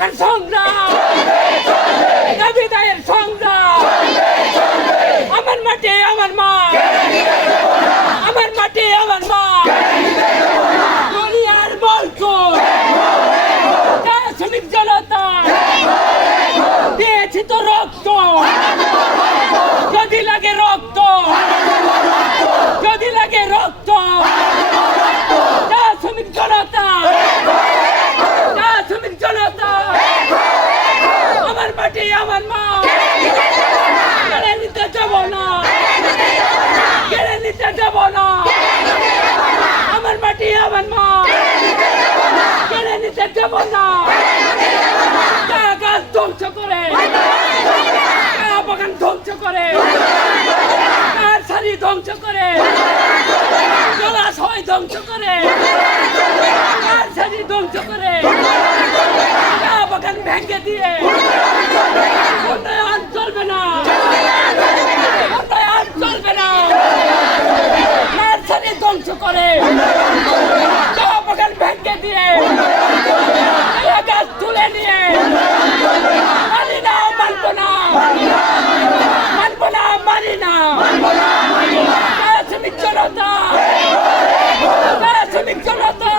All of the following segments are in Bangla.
রক্ষার সংগ্রাম। দাবি দায়ের সংগ্রাম। আমার মাটি আমার মা। আমার মাটি আমার মা। দুনিয়ার বলছ শ্রমিক জনতা। দিয়েছি তো রক্ত। যদি লাগে রক্ত। যদি লাগে রক্ত যা শ্রমিক জনতা যা শ্রমিক জনতা আমার মাটি আমার মা কেড়ে নিতে যাব না কেড়ে নিতে যাব না আমার মাটি আমার মা কেড়ে নিতে যাব না চা গাছ ধ্বংস করে চা বাগান ধ্বংস করে। শাড়ি ধ্বংস করে। জলাশয় ধ্বংস করে। শাড়ি ধ্বংস করে। বাগান ভেঙে দিয়ে উন্নয়ন চলবে না উন্নয়ন চলবে না কার শাড়ি ধ্বংস করে চা বাগান ভেঙে দিয়ে চা গাছ তুলে নিয়ে মানি না মানবো না মানবো না মানি না হ্যাঁ, শ্রমিক জনতা হ্যাঁ, শ্রমিক জনতা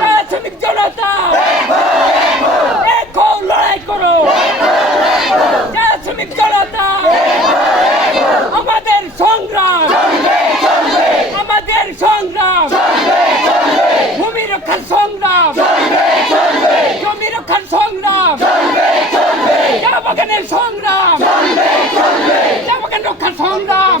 হ্যাঁ, শ্রমিক জনতা দেখো লড়াই করো হ্যাঁ, শ্রমিক জনতা আমাদের সংগ্রাম। আমাদের সংগ্রাম। ভূমি রক্ষার সংগ্রাম। জমি রক্ষার সংগ্রাম। চা বাগানের সংগ্রাম। চা বাগান রক্ষার সংগ্রাম।